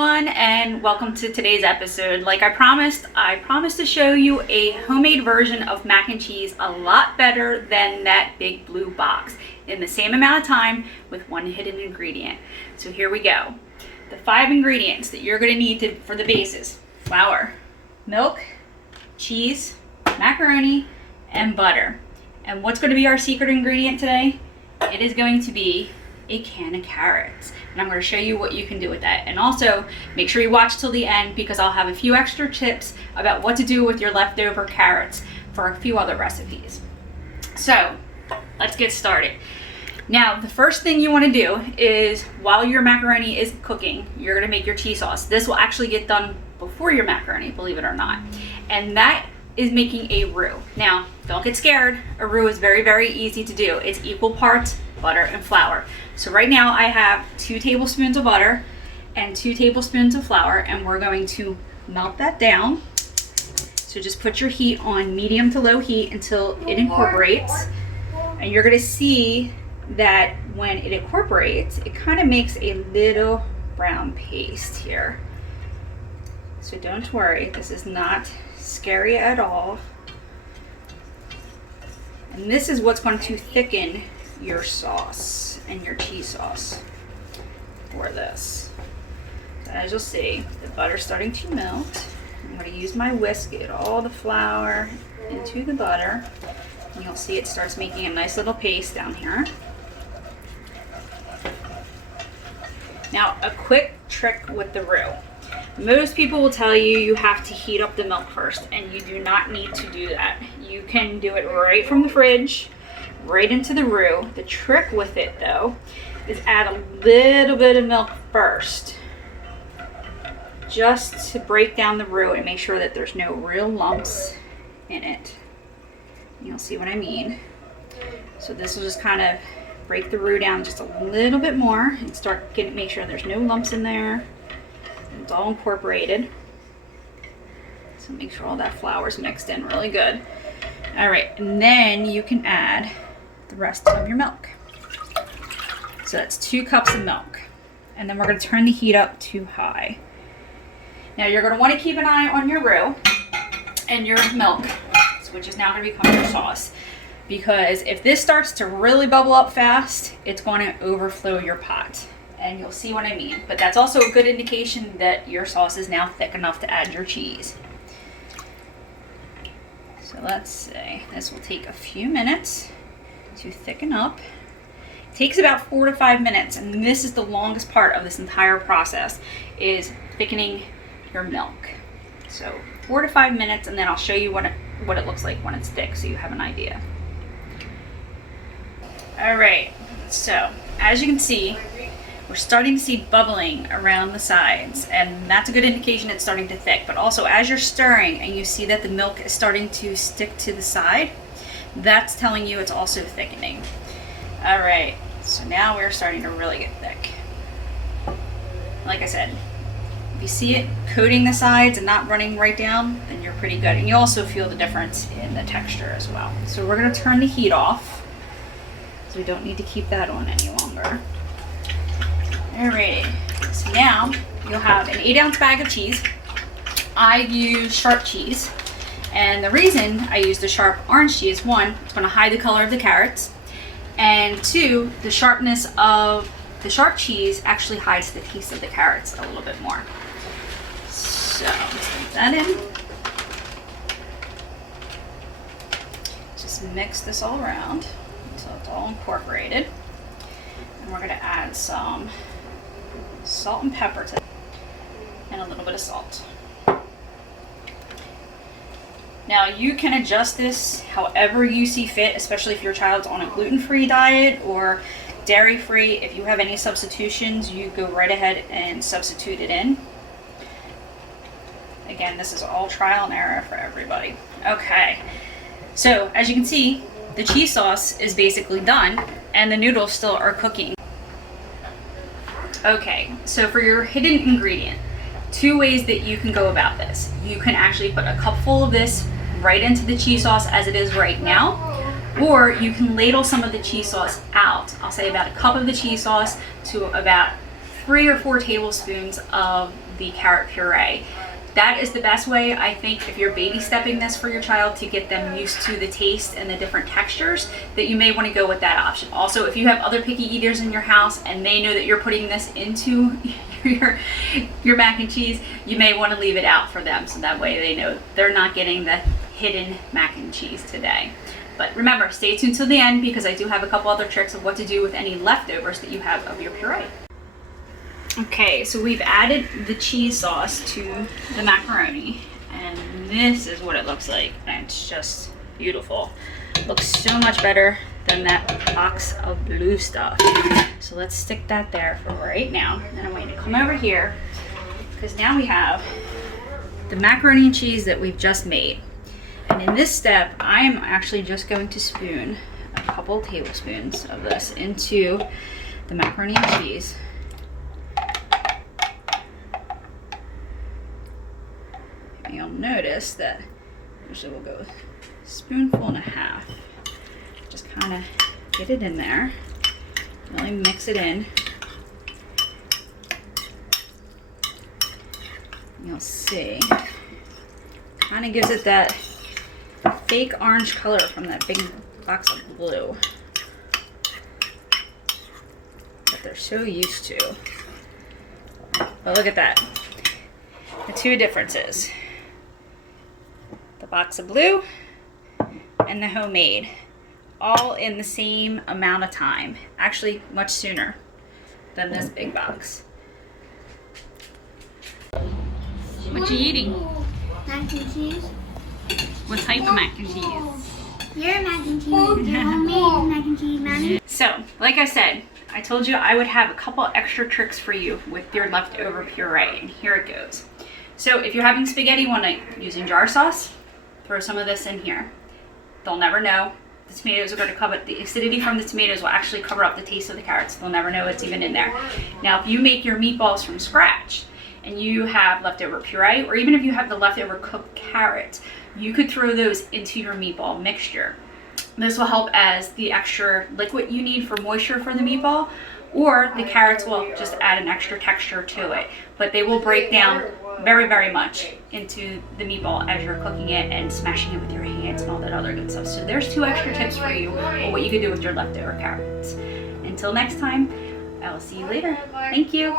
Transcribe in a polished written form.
everyone, and welcome to today's episode. Like I promised to show you a homemade version of mac and cheese a lot better than that big blue box in the same amount of time with one hidden ingredient. So here we go. The 5 ingredients that you're going to need for the bases: flour, milk, cheese, macaroni, and butter. And what's going to be our secret ingredient today? It is going to be a can of carrots, and I'm going to show you what you can do with that. And also make sure you watch till the end, because I'll have a few extra tips about what to do with your leftover carrots for a few other recipes. So let's get started. Now, the first thing you want to do is, while your macaroni is cooking, you're going to make your cheese sauce. This will actually get done before your macaroni, believe it or not, and that is making a roux. Now, don't get scared. A roux is very, very easy to do. It's equal parts butter and flour. So right now I have 2 tablespoons of butter and 2 tablespoons of flour, and we're going to melt that down. So just put your heat on medium to low heat until it incorporates, and you're going to see that when it incorporates, it kind of makes a little brown paste here. So don't worry, this is not scary at all. And this is what's going to thicken your sauce and your cheese sauce for this. So as you'll see, the butter's starting to melt. I'm going to use my whisk, get all the flour into the butter, and you'll see it starts making a nice little paste down here. Now, a quick trick with the roux. Most people will tell you you have to heat up the milk first, and you do not need to do that. You can do it right from the fridge, right into the roux. The trick with it, though, is add a little bit of milk first, just to break down the roux and make sure that there's no real lumps in it. You'll see what I mean. So this will just kind of break the roux down just a little bit more and make sure there's no lumps in there. It's all incorporated. So make sure all that flour is mixed in really good. All right, and then you can add the rest of your milk. So that's 2 cups of milk. And then we're going to turn the heat up to high. Now you're going to want to keep an eye on your roux and your milk, which is now going to become your sauce. Because if this starts to really bubble up fast, it's going to overflow your pot. And you'll see what I mean. But that's also a good indication that your sauce is now thick enough to add your cheese. So let's say this will take a few minutes to thicken up. It takes about 4 to 5 minutes, and this is the longest part of this entire process, is thickening your milk. So 4 to 5 minutes, and then I'll show you what it looks like when it's thick, so you have an idea. All right, so as you can see, we're starting to see bubbling around the sides, and that's a good indication it's starting to thick. But also, as you're stirring and you see that the milk is starting to stick to the side, that's telling you it's also thickening. All right, so now we're starting to really get thick. Like I said, if you see it coating the sides and not running right down, then you're pretty good. And you also feel the difference in the texture as well. So we're going to turn the heat off, so we don't need to keep that on any longer. Alrighty, so now you'll have an 8-ounce bag of cheese. I use sharp cheese, and the reason I use the sharp orange cheese, 1, it's going to hide the color of the carrots, and 2, the sharpness of the sharp cheese actually hides the taste of the carrots a little bit more. So let's put that in. Just mix this all around until it's all incorporated, and we're going to add some salt and pepper to it, and a little bit of salt. Now you can adjust this however you see fit, especially if your child's on a gluten-free diet or dairy-free. If you have any substitutions, you go right ahead and substitute it in. Again, this is all trial and error for everybody. Okay, so as you can see, the cheese sauce is basically done, and the noodles still are cooking. Okay, so for your hidden ingredient, 2 ways that you can go about this. You can actually put a cupful of this right into the cheese sauce as it is right now, or you can ladle some of the cheese sauce out. I'll say about a cup of the cheese sauce to about 3 or 4 tablespoons of the carrot puree. That is the best way, I think, if you're baby stepping this for your child to get them used to the taste and the different textures, that you may want to go with that option. Also, if you have other picky eaters in your house and they know that you're putting this into your mac and cheese, you may want to leave it out for them, so that way they know they're not getting the hidden mac and cheese today. But remember, stay tuned till the end because I do have a couple other tricks of what to do with any leftovers that you have of your puree. Okay, so we've added the cheese sauce to the macaroni, and this is what it looks like, and it's just beautiful. Looks so much better than that box of blue stuff. So let's stick that there for right now, and I'm going to come over here because now we have the macaroni and cheese that we've just made. And in this step, I am actually just going to spoon a couple tablespoons of this into the macaroni and cheese. You'll notice that usually we'll go a spoonful and a half. Just kind of get it in there, really mix it in. You'll see, kind of gives it that fake orange color from that big box of blue that they're so used to. But look at that, the two differences. The box of blue and the homemade, all in the same amount of time. Actually, much sooner than this big box. What you eating? Mac and cheese. What type of mac and cheese? Your mac and cheese. Your homemade mac and cheese, Mommy. So, like I said, I told you I would have a couple extra tricks for you with your leftover puree, and here it goes. So if you're having spaghetti one night using jar sauce, throw some of this in here. They'll never know. The tomatoes are going to cover, the acidity from the tomatoes will actually cover up the taste of the carrots. They'll never know it's even in there. Now, if you make your meatballs from scratch and you have leftover puree, or even if you have the leftover cooked carrots, you could throw those into your meatball mixture. This will help as the extra liquid you need for moisture for the meatball, or the carrots will just add an extra texture to it. But they will break down very, very much into the meatball as you're cooking it and smashing it with your hands and all that other good stuff. So there's two extra tips for you on what you can do with your leftover carrots. Until next time, I will see you later. Thank you.